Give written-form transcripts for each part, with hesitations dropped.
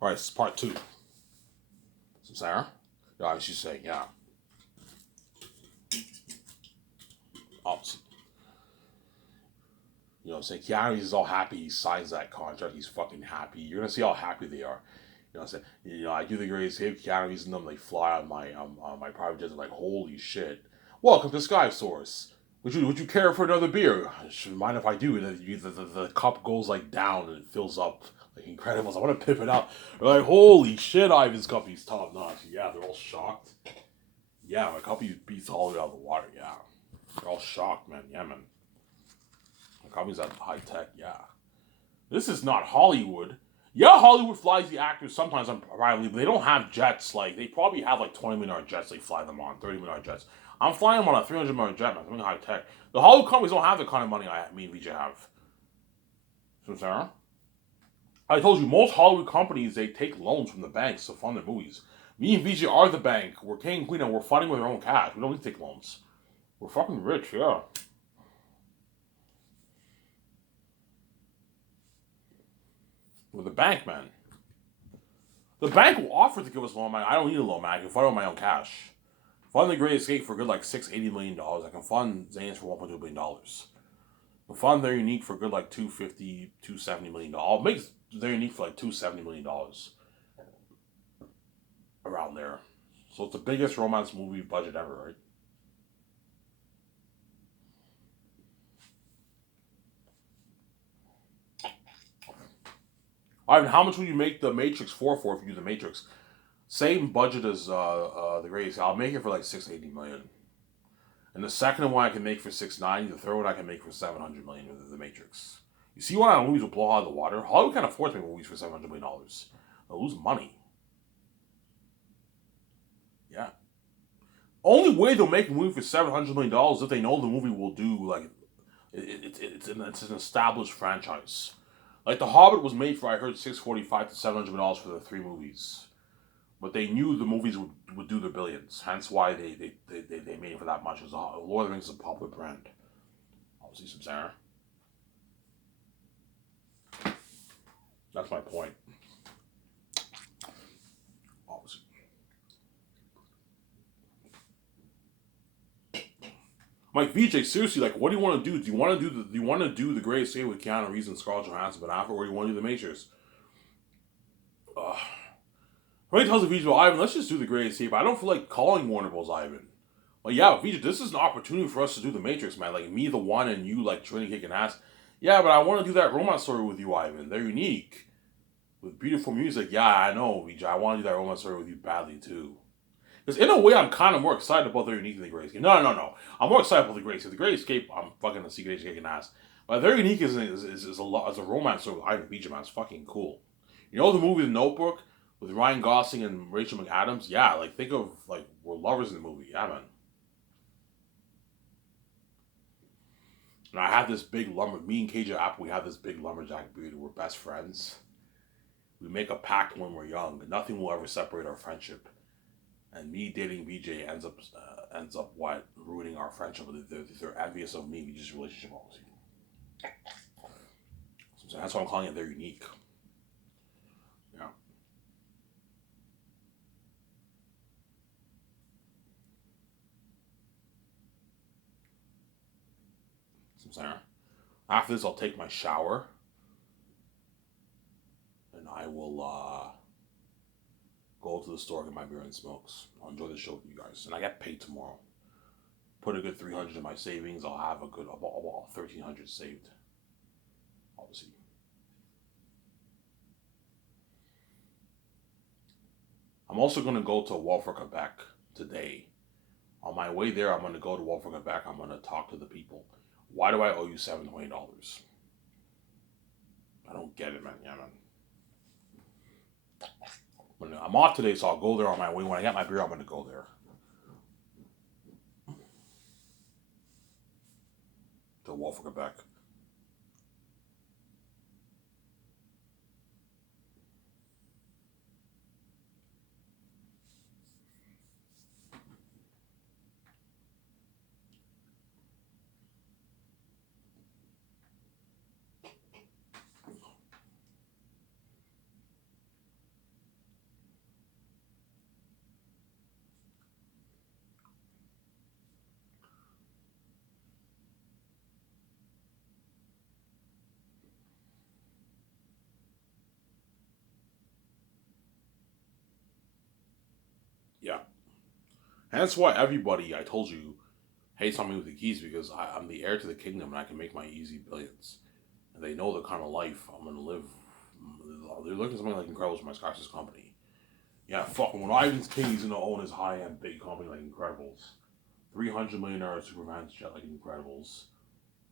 All right, this is part two. So Sarah, yeah, she's saying, yeah, obviously, you know, what I'm saying Keanu Reeves is all happy. He signs that contract. He's fucking happy. You're gonna see how happy they are. You know, what I'm saying, you know, I do the greatest hit. Keanu Reeves and them, they fly on my private jet. They're like, holy shit! Welcome to Sky Source. Would you care for another beer? Should mind if I do? And then the cup goes like down and it fills up like Incredibles. I want to pip it out. They're like, holy shit, Ivan's cup, he's top notch. Yeah, they're all shocked. Yeah, my cup beats all the way out of the water. Yeah, they're all shocked, man. Yeah, man. My company's at high tech. Yeah, this is not Hollywood. Yeah, Hollywood flies the actors sometimes on privately, but they don't have jets. Like they probably have like 20 minute jets. They fly them on 30 minute jets. I'm flying them on a 300 minute jet, man. Something high tech. The Hollywood companies don't have the kind of money me and VJ have. So Sarah, I told you most Hollywood companies they take loans from the banks to fund their movies. Me and VJ are the bank. We're king and queen, and we're funding with our own cash. We don't need to take loans. We're fucking rich, yeah. We're the bank, man. The bank will offer to give us a loan, man. I don't need a loan, man. I can fund it with my own cash. Fund the Great Escape for a good like $680 million. I can fund Zane's for $1.2 billion. I can fund They're Unique for a good like $270 million. I'll make They're Unique for like $270 million around there. So it's the biggest romance movie budget ever, right? Ivan, how much would you make the Matrix 4 for if you use the Matrix? Same budget as the Great Escape. I'll make it for like $680 million. And the second one I can make for 690. The third one I can make for 700 million with the Matrix. You see why movies will blow out of the water? Hollywood can't afford to make movies for $700 million. They'll lose money. Yeah. Only way they'll make a movie for $700 million is if they know the movie will do like it's an established franchise. Like The Hobbit was made for I heard $645 to $700 for the three movies, but they knew the movies would do their billions. Hence why they made it for that much. Because Lord of the Rings is a popular brand. Obviously, some Sarah. That's my point. Obviously. I'm like VJ, seriously, like, what do you want to do? Do you want to do the Great Escape with Keanu Reeves and Scarlett Johansson, but after, or do you want to do the Matrix? Ugh. Ray tells the VJ, well, Ivan, let's just do the Great Escape. I don't feel like calling Warner Bros. Ivan. Like, yeah, VJ, this is an opportunity for us to do the Matrix, man. Like me, the one, and you, like Trinity kicking ass. Yeah, but I want to do that romance story with you, Ivan. They're unique with beautiful music. Yeah, I know, VJ. I want to do that romance story with you badly too. Because in a way, I'm kind of more excited about They're Unique than The Great Escape. No. I'm more excited about The Great Escape. The Great Escape, I'm fucking a secret agent kicking ass. But They're Unique is a romance story with Ivan VJ, man. It's fucking cool. You know the movie The Notebook with Ryan Gosling and Rachel McAdams? Yeah, like think of like we're lovers in the movie. Yeah, man. And I have this big me and KJ Apple, we have this big lumberjack beard. We're best friends. We make a pact when we're young. Nothing will ever separate our friendship. And me dating BJ ends up what ruining our friendship. They're envious of me. VJ's relationship, obviously. So that's why I'm calling it They're Unique. Yeah. So after this, I'll take my shower and I will go to the store, get my beer and smokes. I'll enjoy the show with you guys, and I get paid tomorrow. Put a good 300 in my savings. I'll have a good about 1,300 saved. Obviously, I'm also gonna go to Walford, Quebec today. On my way there, I'm gonna go to Walford, Quebec. I'm gonna talk to the people. Why do I owe you $720? I don't get it, man. Yeah, man. I'm off today, so I'll go there on my way. When I get my beer, I'm gonna go there to Walford, Quebec. And that's why everybody, I told you, hates on me with the keys because I'm the heir to the kingdom and I can make my easy billions. And they know the kind of life I'm gonna live. They're looking at something like Incredibles for my Scott's company. Yeah, fucking when Ivan's king, he's gonna own his high-end big company like Incredibles. $300 million Superman's jet like Incredibles.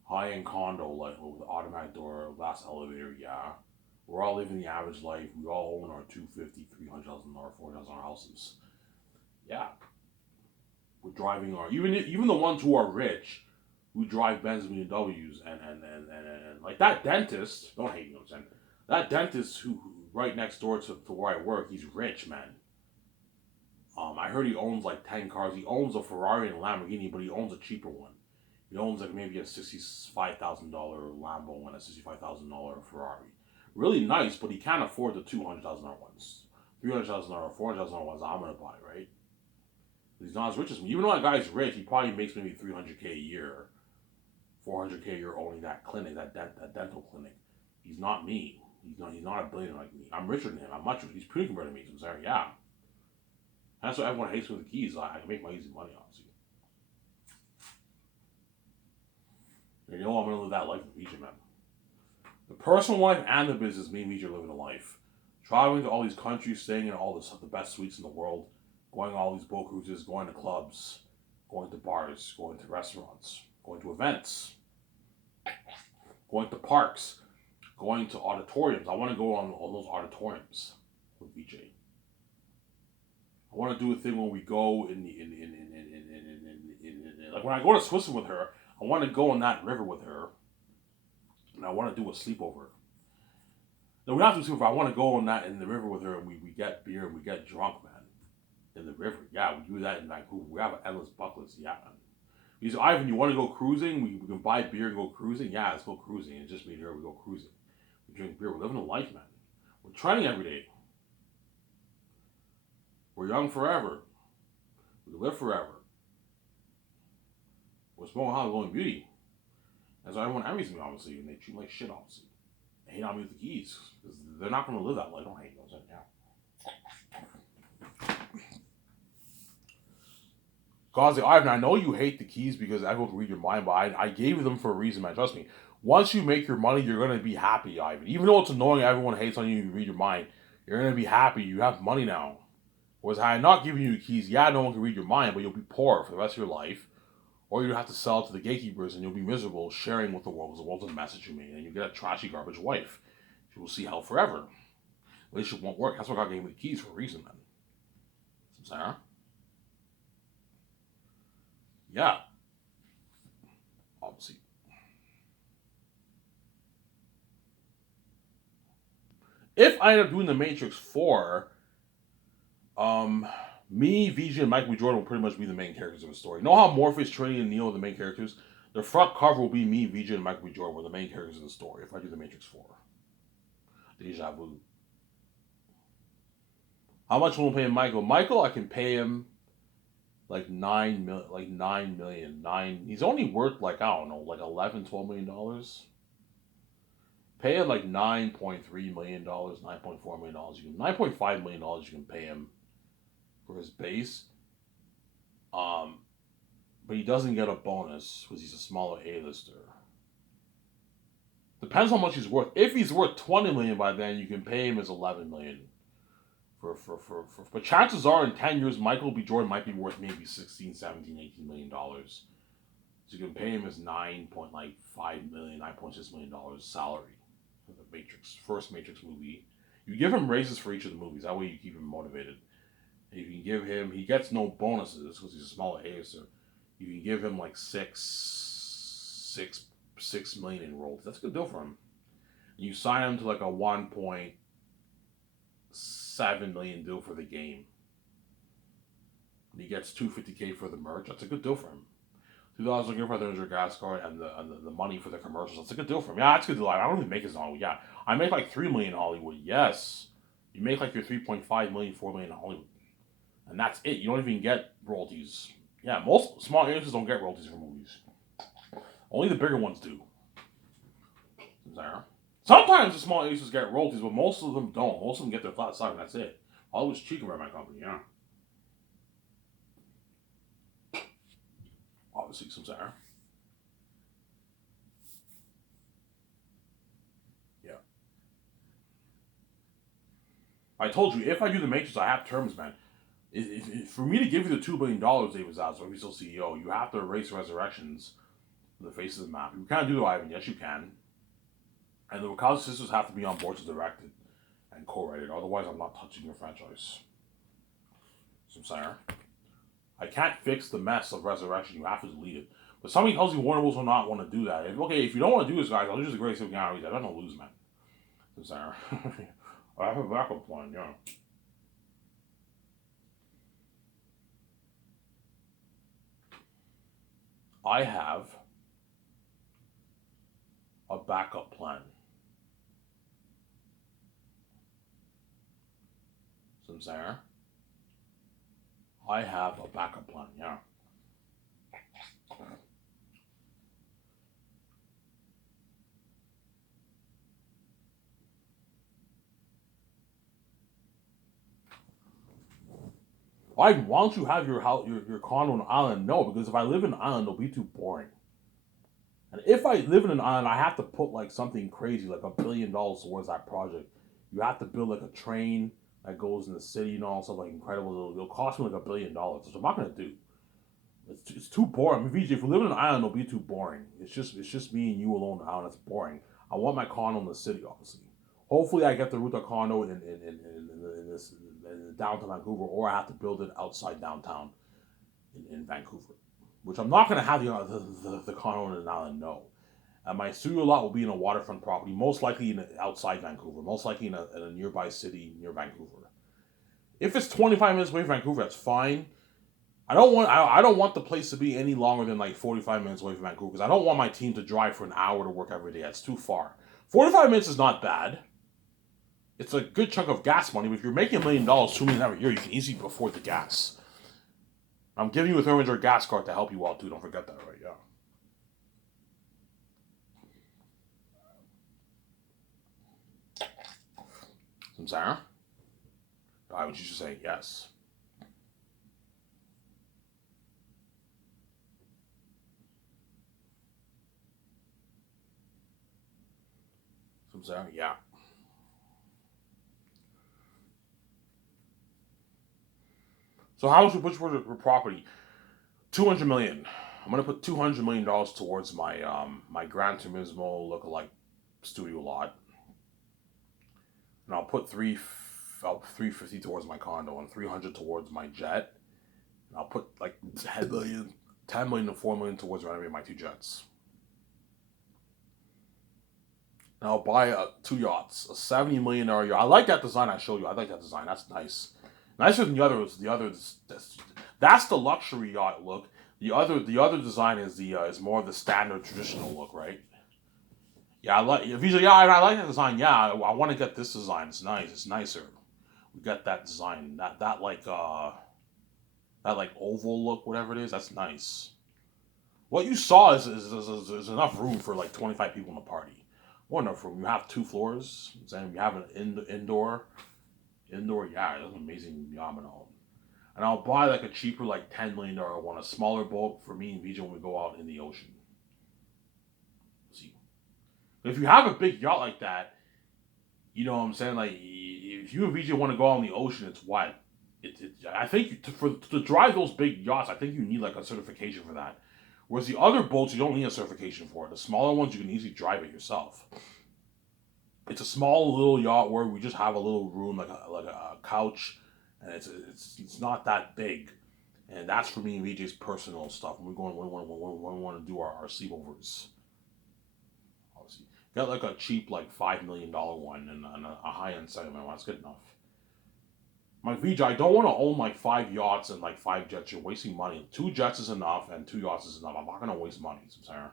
High-end condo like with automatic door, glass elevator, yeah. We're all living the average life. We all own our $250,000, $300,000, $400,000 houses. Yeah. We're driving our even the ones who are rich, who drive Benz and BMWs and like that dentist. Don't hate me, I'm saying that dentist who right next door to where I work. He's rich, man. I heard he owns like 10 cars. He owns a Ferrari and a Lamborghini, but he owns a cheaper one. He owns like maybe a $65,000 Lambo and a $65,000 Ferrari. Really nice, but he can't afford the $200,000 ones. $300,000, $400,000 ones I'm gonna buy, right? He's not as rich as me. Even though that guy's rich, he probably makes maybe $300K a year, $400K a year owning that clinic, that dental clinic. He's not me. He's not a billionaire like me. I'm richer than him. I'm much richer. He's pretty compared to me. So I'm sorry, yeah. That's why everyone hates me with the keys. I can make my easy money, obviously. And you know I'm gonna live that life in the future, man. The personal life and the business, me and Meet are living a life. Traveling to all these countries, staying in all the best suites in the world, going on all these boat cruises, going to clubs, going to bars, going to restaurants, going to events, going to parks, going to auditoriums. I want to go on all those auditoriums with VJ. I want to do a thing when we go in like when I go to Switzerland with her. I want to go in that river with her, and I want to do a sleepover. No, we don't have to do sleepover. I want to go in the river with her, and we get beer and we get drunk, man. In the river, yeah, we do that in Vancouver. We have an endless bucket list, yeah, man. He said, Ivan, you want to go cruising? We can buy beer and go cruising. Yeah, let's go cruising. And just me and her, we go cruising. We drink beer. We're living a life, man. We're training every day. We're young forever. We live forever. We're smoking hot, glowing beauty. That's why everyone envies me, obviously, and they treat me like shit, obviously. They hate on me with the keys because they're not going to live that life. Don't hate me. Yeah. God's like, Ivan, I know you hate the keys because everyone can read your mind, but I gave you them for a reason, man. Trust me. Once you make your money, you're going to be happy, Ivan. Even though it's annoying, everyone hates on you, you read your mind. You're going to be happy. You have money now. Whereas had I not given you the keys, yeah, no one can read your mind, but you'll be poor for the rest of your life. Or you'll have to sell it to the gatekeepers and you'll be miserable sharing with the world because the world's a mess that you made. And you get a trashy garbage wife. You will see hell forever. Relationship won't work. That's why God gave me the keys for a reason, man. Sarah? Yeah. Obviously. If I end up doing the Matrix 4, me, VJ, and Michael B. Jordan will pretty much be the main characters of the story. You know how Morpheus, Trinity, and Neo are the main characters? The front cover will be me, VJ, and Michael B. Jordan were the main characters of the story if I do the Matrix 4. Deja vu. How much will I pay Michael? Michael, I can pay him like $9 million. He's only worth like, I don't know, like $11, $12 million. Pay him like $9.3 million, $9.4 million. $9.5 million you can pay him for his base. But he doesn't get a bonus because he's a smaller A-lister. Depends how much he's worth. If he's worth $20 million by then, you can pay him as $11 million. But chances are in 10 years, Michael B. Jordan might be worth maybe $16, $17, $18 million. So you can pay him his $9.5 million, $9.6 million salary for the Matrix, first Matrix movie. You give him raises for each of the movies. That way you keep him motivated. And you can give him, he gets no bonuses because he's a smaller A-lister. You can give him like $6 million in royalties. That's a good deal for him. You sign him to like a $1.7 million deal for the game. And he gets $250K for the merch. That's a good deal for him. $2 looking for the gas card and the money for the commercials. That's a good deal for him. Yeah, that's a good deal. I don't even make as in Hollywood. Yeah, I make like $3 million in Hollywood. Yes, you make like your $3.5 million, $4 million in Hollywood, and that's it. You don't even get royalties. Yeah, most small agencies don't get royalties for movies. Only the bigger ones do. Sometimes the small agencies get royalties, but most of them don't. Most of them get their flat side, and that's it. Hollywood's cheaper by my company, yeah. obviously, some Sarah. Yeah. I told you, if I do the Matrix, I have terms, man. For me to give you the $2 billion, David Zaz, or if you're still CEO, you have to erase Resurrections from the face of the map. You can't do it, Ivan. Yes, you can. And the Wachowski sisters have to be on board to direct it and co-write it. Otherwise, I'm not touching your franchise. Some Sarah. I can't fix the mess of Resurrection. You have to delete it. But somebody tells me Warner Bros. Will not want to do that. If you don't want to do this, guys, I'll use the greatest of galleries. I don't know lose, man. Some Sarah. I have a backup plan, yeah. I have a backup plan. Some Sarah. I have a backup plan, yeah. Why don't you have your house, your condo on an island? No, because if I live in an island, it'll be too boring. And if I live in an island, I have to put like something crazy, like $1 billion towards that project. You have to build like a train that goes in the city, stuff like incredible. It'll cost me like $1 billion, which I'm not gonna do. It's too boring. I mean, VJ, if we live in an island, it'll be too boring. It's just me and you alone on the island. It's boring. I want my condo in the city, obviously. Hopefully, I get the Ruta condo in downtown Vancouver, or I have to build it outside downtown in Vancouver, which I'm not going to have the condo in an island, no. And my studio lot will be in a waterfront property, most likely outside Vancouver, most likely in a nearby city near Vancouver. If it's 25 minutes away from Vancouver, that's fine. I don't want the place to be any longer than like 45 minutes away from Vancouver, because I don't want my team to drive for an hour to work every day. That's too far. 45 minutes is not bad. It's a good chunk of gas money, but if you're making $1 million, $2 million every year, you can easily afford the gas. I'm giving you a $300 gas card to help you out too. Don't forget that, right? Yeah. Some Sarah? I would just say yes. Some Sarah? Yeah. So how much we push for property? $200 million. I'm gonna put $200 million towards my my Gran Turismo lookalike studio lot, and I'll put 350 towards my condo and 300 towards my jet. And I'll put like 10 million and 4 million towards renovating my 2 jets. And I'll buy 2 yachts, a $70 million yacht. I like that design I showed you. I like that design. That's nice. Nicer than the others. That's the luxury yacht look. The other design is more of the standard traditional look, right? Yeah, I like that design. Yeah, I want to get this design. It's nice. It's nicer. We got that design. That like oval look, whatever it is. That's nice. What you saw is enough room for like 25 people in the party. More enough room. You have 2 floors. And you have an indoor. Yeah, that's an amazing yacht. And I'll buy like a cheaper, like $10 million one, a smaller boat for me and VJ when we go out in the ocean. See, if you have a big yacht like that, you know what I'm saying? Like, if you and VJ want to go out in the ocean, it's what? I think to drive those big yachts, I think you need like a certification for that. Whereas the other boats, you don't need a certification for. The smaller ones, you can easily drive it yourself. It's a small little yacht where we just have a little room, like a couch, and it's not that big. And that's for me and VJ's personal stuff. When we want to do our sleepovers. Obviously, got like a cheap like $5 million one and a high end segment one. That's good enough. My VJ, I don't want to own like 5 yachts and like 5 jets. You're wasting money. 2 jets is enough, and 2 yachts is enough. I'm not gonna waste money, Sarah.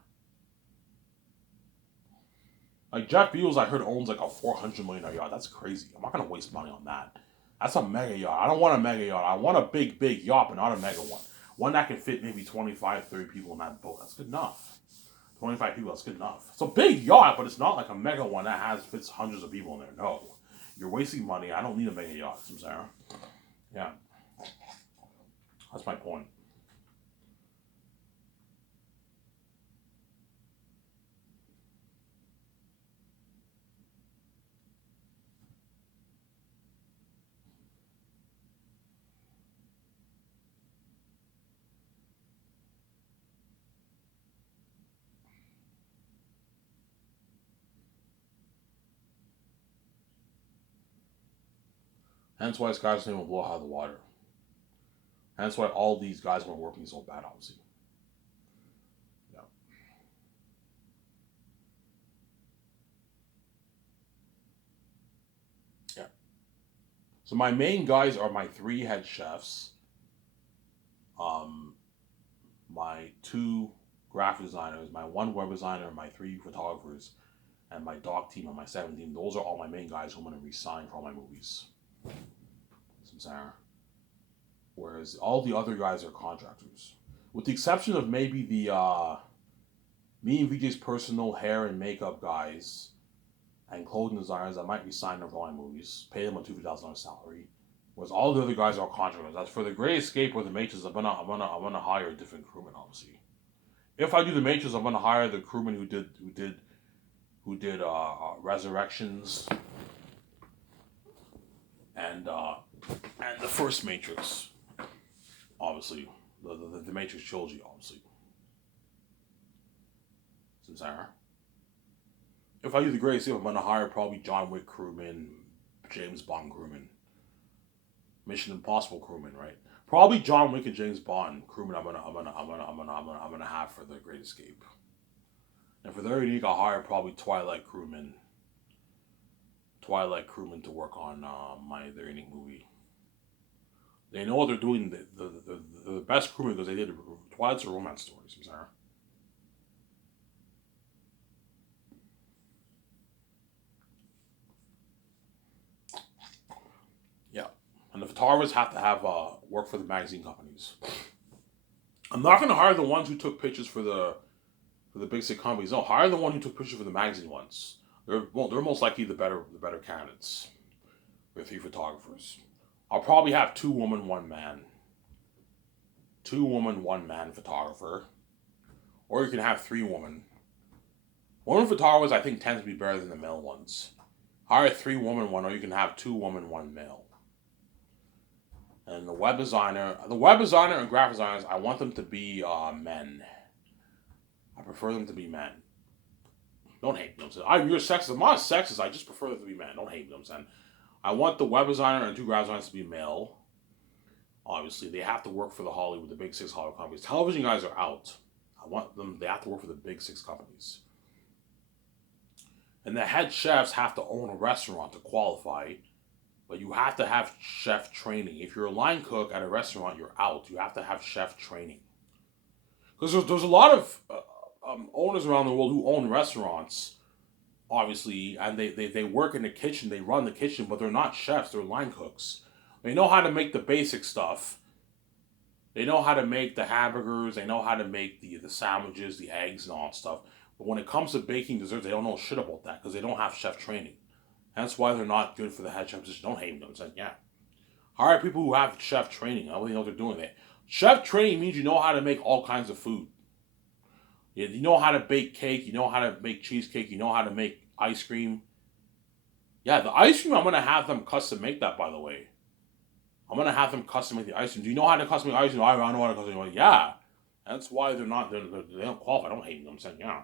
Like Jeff Bezos, I heard owns like a $400 million yacht. That's crazy. I'm not gonna waste money on that. That's a mega yacht. I don't want a mega yacht. I want a big yacht, but not a mega one. One that can fit maybe 25, 30 people in that boat. That's good enough. 25 people, that's good enough. It's a big yacht, but it's not like a mega one that fits hundreds of people in there. No. You're wasting money. I don't need a mega yacht, Sarah. Yeah. That's my point. Hence why skIV's name will blow out of the water. Hence why all these guys weren't working so bad, obviously. Yeah. Yeah. So my main guys are my 3 head chefs, um, my 2 graphic designers, my 1 web designer, my 3 photographers, and my doc team and my 7 team. Those are all my main guys who I'm going to re-sign for all my movies. Whereas all the other guys are contractors. With the exception of maybe the me and VJ's personal hair and makeup guys and clothing designers, I might resign them for all my movies, pay them a $2,000 salary. Whereas all the other guys are contractors. As for the Great Escape or the Matrix, I'm gonna hire a different crewman, obviously. If I do the Matrix, I'm gonna hire the crewman who did Resurrections and the first Matrix, obviously, the Matrix trilogy, obviously. Sarah. If I do the Great Escape, I'm gonna hire probably John Wick crewman, James Bond crewman, Mission Impossible crewman, right? Probably John Wick and James Bond crewman. I'm gonna have for the Great Escape. And for the unique, I'll hire probably Twilight crewman to work on their unique movie. They know what they're doing. The best crewman because they did Twilight's a romance story. Sarah. Yeah, and the photographers have to have work for the magazine companies. I'm not going to hire the ones who took pictures for the big 6 companies. No, hire the one who took pictures for the magazine ones. They're most likely the better candidates. With 3 photographers. I'll probably have 2 women, 1 man. 2 woman, 1 man photographer. Or you can have 3 women. Women photographers I think tend to be better than the male ones. Hire 3 woman, 1, or you can have 2 women, 1 male. And the web designer and graphic designers, I want them to be men. I prefer them to be men. Don't hate them. You're sexist. I'm not sexist. I just prefer them to be men. Don't hate them. I want the web designer and 2 graphic designers to be male. Obviously, they have to work for the big 6 Hollywood companies. Television guys are out. They have to work for the big 6 companies. And the head chefs have to own a restaurant to qualify, but you have to have chef training. If you're a line cook at a restaurant, you're out. You have to have chef training. Because there's a lot of owners around the world who own restaurants, obviously, and they work in the kitchen, they run the kitchen, but they're not chefs, they're line cooks. They know how to make the basic stuff. They know how to make the hamburgers, they know how to make the sandwiches, the eggs, and all that stuff. But when it comes to baking desserts, they don't know shit about that because they don't have chef training. That's why they're not good for the head chef position. Don't hate them. It's like, yeah. Hire people who have chef training. I don't know what they're doing there. Chef training means you know how to make all kinds of food. You know how to bake cake. You know how to make cheesecake. You know how to make ice cream. Yeah, the ice cream, I'm going to have them custom make that, by the way. I'm going to have them custom make the ice cream. Do you know how to custom make ice cream? I don't know how to custom make it. Yeah. That's why they don't qualify. I don't hate them. I'm saying, yeah.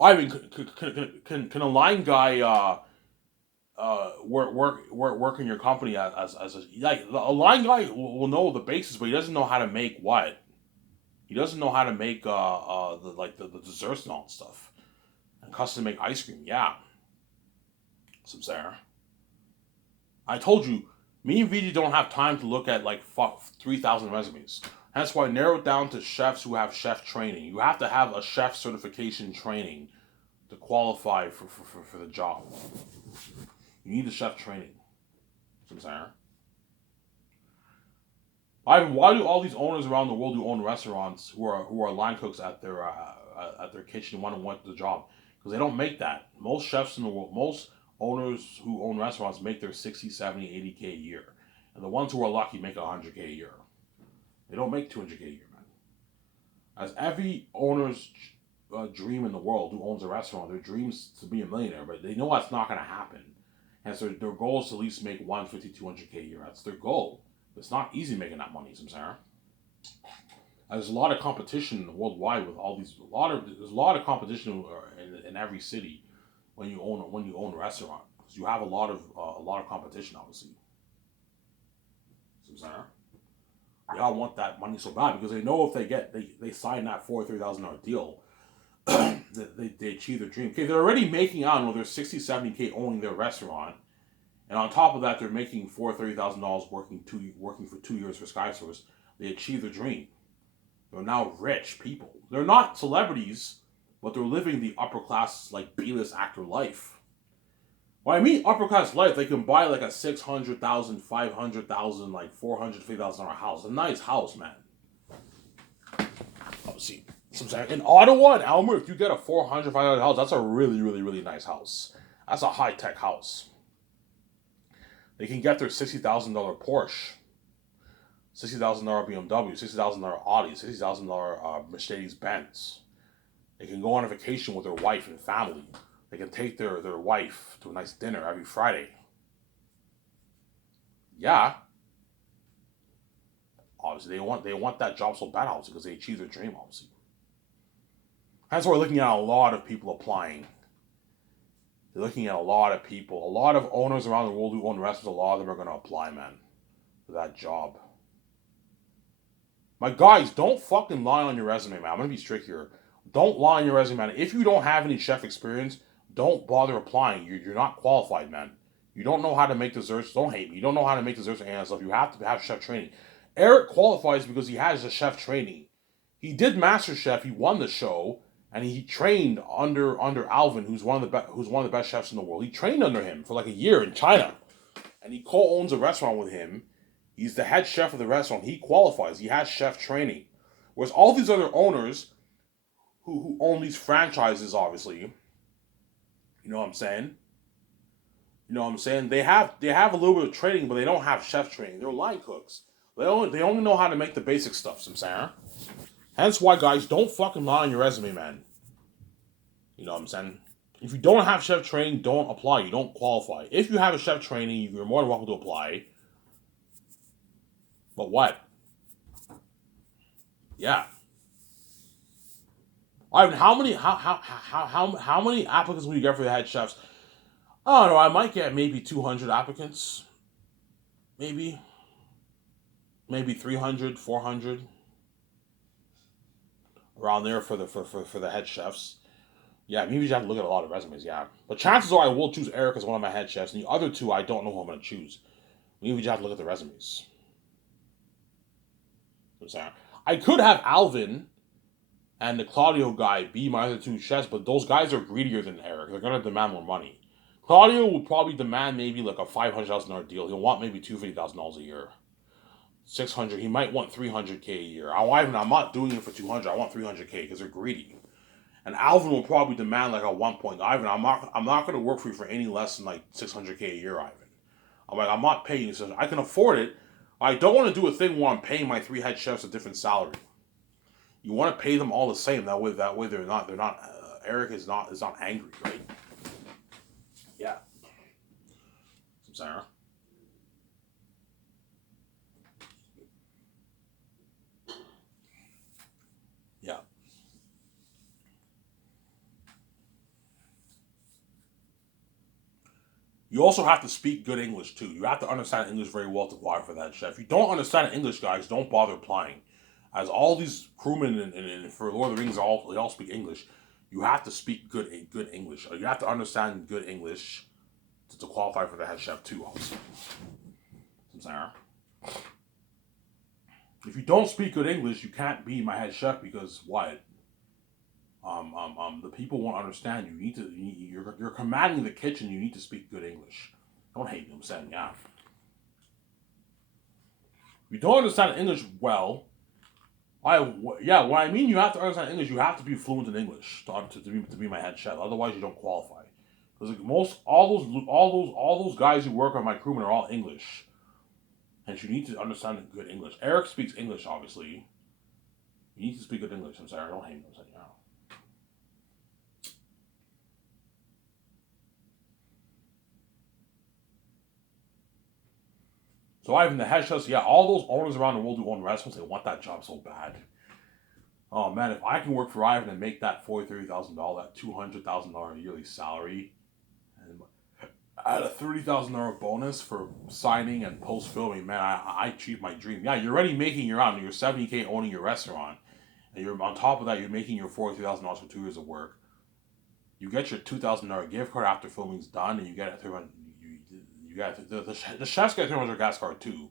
I mean, can a line guy work in your company as a line guy will know the basis, but he doesn't know how to make what. He doesn't know how to make the desserts and all that stuff, and custom make ice cream. Yeah, some Sarah. I told you, me and VG don't have time to look at 3,000 resumes. That's why I narrowed down to chefs who have chef training. You have to have a chef certification training to qualify for the job. You need the chef training. Some Sarah. Why do all these owners around the world who own restaurants who are line cooks at their kitchen want the job? Because they don't make that. Most chefs in the world, most owners who own restaurants make their 60, 70, 80K a year. And the ones who are lucky make 100K a year. They don't make 200K a year, man. As every owner's dream in the world who owns a restaurant, their dreams to be a millionaire, but they know that's not going to happen. And so their goal is to at least make 150, 200K a year. That's their goal. It's not easy making that money, Sarah. There's a lot of competition worldwide with all these. There's a lot of competition in every city when you own a restaurant. Because you have a lot of competition, obviously. See what I'm saying? They all want that money so bad because they know if they sign that $43,000 deal, they achieve their dream. Okay, they're already making, I don't know, they're 60, 70K owning their restaurant. And on top of that, they're making $30,000 working for 2 years for SkySource. They achieve their dream. They're now rich people. They're not celebrities, but they're living the upper class, like B-list actor life. When I mean upper class life, they can buy like a $600,000, $500,000, like $450,000 house. A nice house, man. Obviously, in Ottawa and Elmer, if you get a $400,000, $500,000 house, that's a really, really, really nice house. That's a high tech house. They can get their $60,000 Porsche, $60,000 BMW, $60,000 Audi, $60,000 Mercedes Benz. They can go on a vacation with their wife and family. They can take their wife to a nice dinner every Friday. Yeah. Obviously, they want that job so bad, obviously, because they achieve their dream, obviously. That's why we're looking at a lot of people applying. They're looking at a lot of people. A lot of owners around the world who own restaurants, a lot of them are going to apply, man, for that job. My guys, don't fucking lie on your resume, man. I'm going to be strict here. Don't lie on your resume, man. If you don't have any chef experience, don't bother applying. You're not qualified, man. You don't know how to make desserts. Don't hate me. You don't know how to make desserts and stuff. You have to have chef training. Eric qualifies because he has the chef training. He did MasterChef. He won the show, and he trained under Alvin, who's one of the best chefs in the world. He trained under him for like a year in China, and he co-owns a restaurant with him. He's the head chef of the restaurant. He qualifies. He has chef training. Whereas all these other owners who own these franchises, obviously, you know what I'm saying? You know what I'm saying? They have a little bit of training, but they don't have chef training. They're line cooks. They only know how to make the basic stuff, I'm saying. Hence why, guys, don't fucking lie on your resume, man. You know what I'm saying? If you don't have chef training, don't apply. You don't qualify. If you have a chef training, you're more than welcome to apply. But what? Yeah. Ivan, how many applicants will you get for the head chefs? I don't know. I might get maybe 200 applicants. Maybe 300, 400. Around there for the head chefs. Yeah, maybe you have to look at a lot of resumes, yeah. But chances are I will choose Eric as one of my head chefs, and the other two I don't know who I'm going to choose. Maybe you have to look at the resumes. I could have Alvin and the Claudio guy be my other two chefs, but those guys are greedier than Eric. They're going to demand more money. Claudio will probably demand maybe like a $500,000 deal. He'll want maybe $250,000 a year. 600. He might want 300K a year. I'm not doing it for 200. I want 300K because they're greedy. And Alvin will probably demand like a 1 Ivan, I'm not going to work for you for any less than like 600K a year, Ivan. I'm not paying you. So I can afford it. I don't want to do a thing where I'm paying my three head chefs a different salary. You want to pay them all the same. That way they're not. Eric is not angry, right? Yeah. Sarah. Yeah. You also have to speak good English too. You have to understand English very well to apply for that chef. If you don't understand English, guys, don't bother applying. As all these crewmen and for Lord of the Rings, they all speak English. You have to speak good English. You have to understand good English to qualify for the head chef too. Also, Sarah. If you don't speak good English, you can't be my head chef because what? The people won't understand you. You're commanding the kitchen. You need to speak good English. Don't hate me. I'm saying, yeah. If you don't understand English well, when I mean you have to understand English, you have to be fluent in English to be my head chef. Otherwise, you don't qualify. Because like all those guys who work on my crewmen are all English, and you need to understand good English. Eric speaks English, obviously. You need to speak good English. I'm sorry, don't hate me. I'm saying, yeah. So Ivan, the head chefs, yeah, all those owners around the world who own restaurants, they want that job so bad. Oh man, if I can work for Ivan and make that $43,000, that $200,000 yearly salary, and add a $30,000 bonus for signing and post filming, man, I achieved my dream. Yeah, you're already making your own. You're 70K owning your restaurant, and you're on top of that, you're making your $43,000 for 2 years of work. You get your $2,000 gift card after filming's done, and you get a 300. You got the chefs get a 300 gas card too.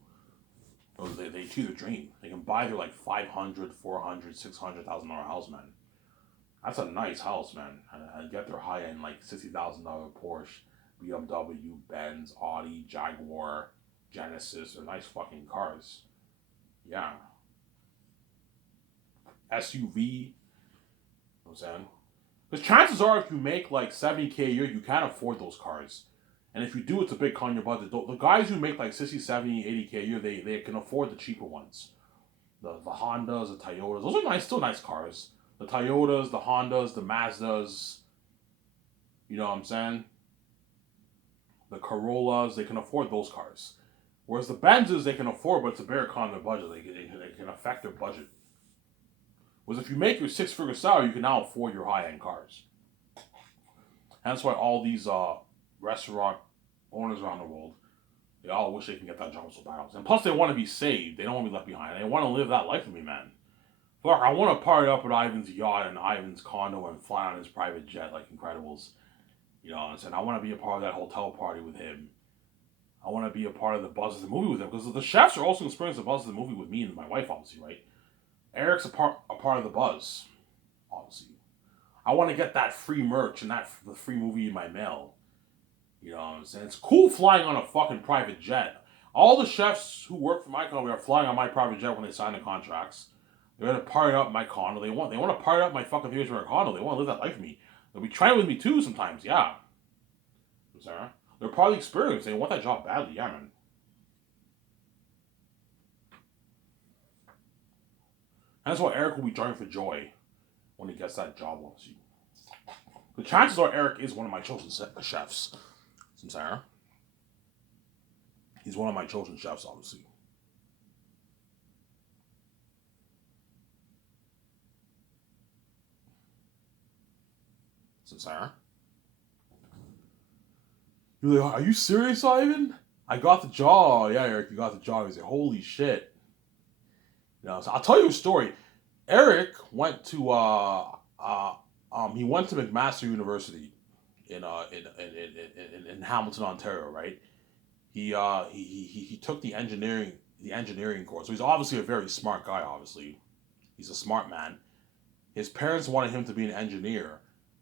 So they achieve their dream. They can buy their like 500, 400, $600,000 house, man. That's a nice house, man. And get their high end like $60,000 Porsche, BMW, Benz, Audi, Jaguar, Genesis. They're nice fucking cars. Yeah. SUV. You know what I'm saying? Because chances are, if you make like 70K a year, you can't afford those cars. And if you do, it's a big con on your budget. The guys who make like 60, 70, 80K a year, they can afford the cheaper ones. The Hondas, the Toyotas. Those are nice, still nice cars. The Toyotas, the Hondas, the Mazdas. You know what I'm saying? The Corollas, they can afford those cars. Whereas the Benzes, they can afford, but it's a bigger con on their budget. They can affect their budget. Whereas if you make your six-figure salary, you can now afford your high-end cars. And that's why all these restaurant owners around the world, they all wish they can get that job so bad. And plus, they want to be saved. They don't want to be left behind. They want to live that life with me, man. Fuck, I want to party up at Ivan's yacht and Ivan's condo and fly on his private jet like Incredibles. You know what I'm saying? I want to be a part of that hotel party with him. I want to be a part of the buzz of the movie with him. Because the chefs are also experiencing the buzz of the movie with me and my wife, obviously, right? Eric's a part of the buzz, obviously. I want to get that free merch and the free movie in my mail. You know what I'm saying? It's cool flying on a fucking private jet. All the chefs who work for my company are flying on my private jet when they sign the contracts. They're gonna party up my condo. They want to party up my fucking viewers in my condo. They want to live that life with me. They'll be trying with me too sometimes. Yeah. Sarah. They're probably experienced. They want that job badly. Yeah, man. And that's why Eric will be joining for joy when he gets that job. Obviously. The chances are Eric is one of my chosen chefs. Sarah. He's one of my chosen chefs, obviously. Sarah. You're like, are you serious, Ivan? I got the job. Yeah, Eric, you got the job. He's like, holy shit. You know, so I'll tell you a story. Eric went to he went to McMaster University in Hamilton, Ontario, right? He took the engineering course. So he's obviously a very smart guy. Obviously, he's a smart man. His parents wanted him to be an engineer,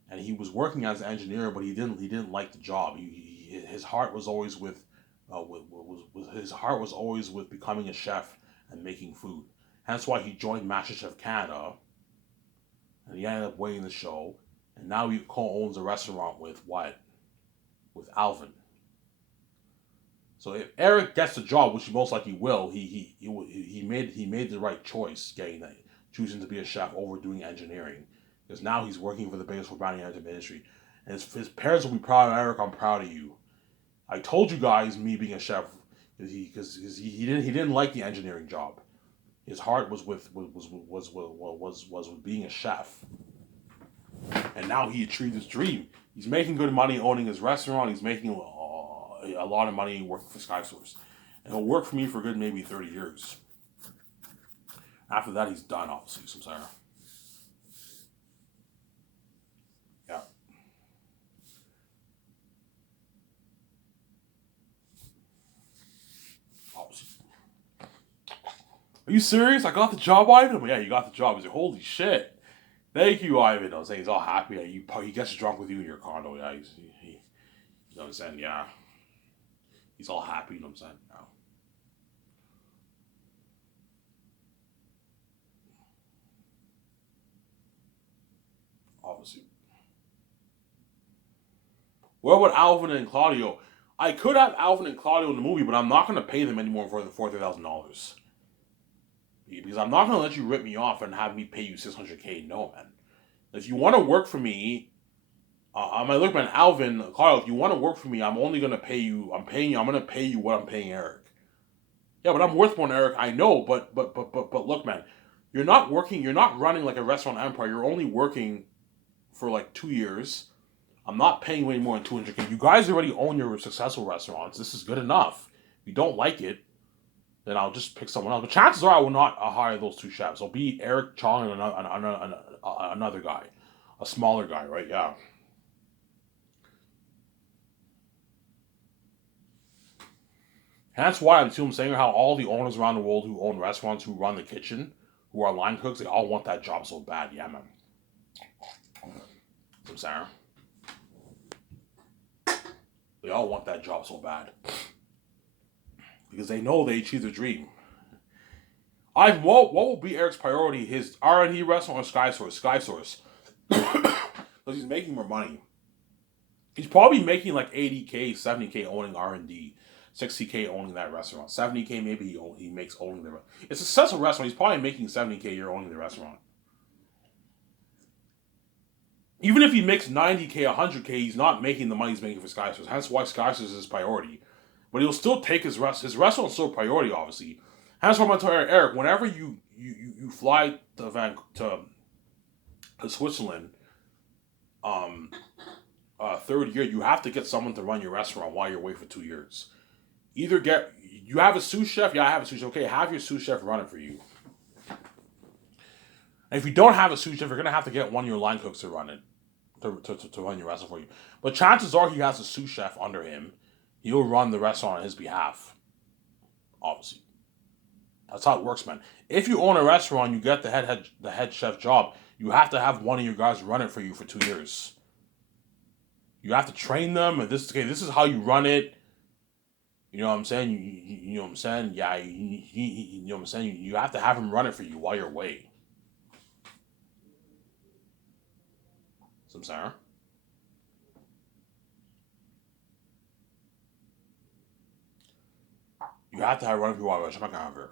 and he was working as an engineer, but he didn't like the job. His heart was always his heart was always with becoming a chef and making food. That's why he joined MasterChef Canada, and he ended up winning the show. And now he co-owns a restaurant with what? With Alvin. So if Eric gets the job, which he most likely will, he made the right choice, choosing to be a chef over doing engineering, because now he's working for the biggest food brand in the industry, and his parents will be proud of Eric. I'm proud of you. I told you guys, me being a chef, because he didn't like the engineering job. His heart was with being a chef, and now he achieved his dream. He's making good money owning his restaurant. He's making a lot of money working for SkySource, and he'll work for me for good maybe 30 years. After that, he's done. Obviously, Samsara. Yeah. Obviously. Are you serious? I got the job, Ivan? Well, yeah, you got the job. He's like, holy shit. Thank you, Ivan. I was saying he's all happy. He gets drunk with you in your condo. Yeah, he you know what I'm saying? Yeah. He's all happy, you know what I'm saying? Yeah. Obviously. What about Alvin and Claudio? I could have Alvin and Claudio in the movie, but I'm not going to pay them anymore for the $40,000. Because I'm not going to let you rip me off and have me pay you $600K. No, man. If you want to work for me, I'm gonna look, man, Alvin, Claudio, if you want to work for me, I'm only going to pay you, I'm going to pay you what I'm paying Eric. Yeah, but I'm worth more than Eric, I know, but look, man, You're not working. You're not running like a restaurant empire. You're only working for like 2 years. I'm not paying you any more than 200K. You guys already own your successful restaurants. This is good enough. If you don't like it, then I'll just pick someone else. But chances are I will not hire those two chefs. It'll be Eric Chong and another guy, a smaller guy, right? Yeah. And that's why I'm saying how all the owners around the world who own restaurants, who run the kitchen, who are line cooks, they all want that job so bad. Yeah, man. I'm saying. They all want that job so bad. Because they know they achieved their dream. What will be Eric's priority? His R&D restaurant or SkySource? SkySource. Because he's making more money. He's probably making like 80K, 70K owning R&D. 60K owning that restaurant. 70K maybe he makes owning the restaurant. It's a successful restaurant. He's probably making 70K a year owning the restaurant. Even if he makes 90K, 100K, he's not making the money he's making for SkySource. That's why SkySource is his priority. But he'll still take his restaurant's still a priority, obviously. That's why I'm going to tell Eric, whenever you fly to Switzerland, third year, you have to get someone to run your restaurant while you're away for 2 years. Either you have a sous chef, yeah, I have a sous chef. Okay, have your sous chef run it for you. And if you don't have a sous chef, you're gonna have to get one of your line cooks to run it, to run your restaurant for you. But chances are he has a sous chef under him. He'll run the restaurant on his behalf. Obviously, that's how it works, man. If you own a restaurant, you get the head chef job. You have to have one of your guys run it for you for 2 years. You have to train them, and this is how you run it. You know what I'm saying? You know what I'm saying? Yeah, you know what I'm saying? You have to have him run it for you while you're away. So I'm saying? You have to have him run it for you while you're away. I'm not gonna have her.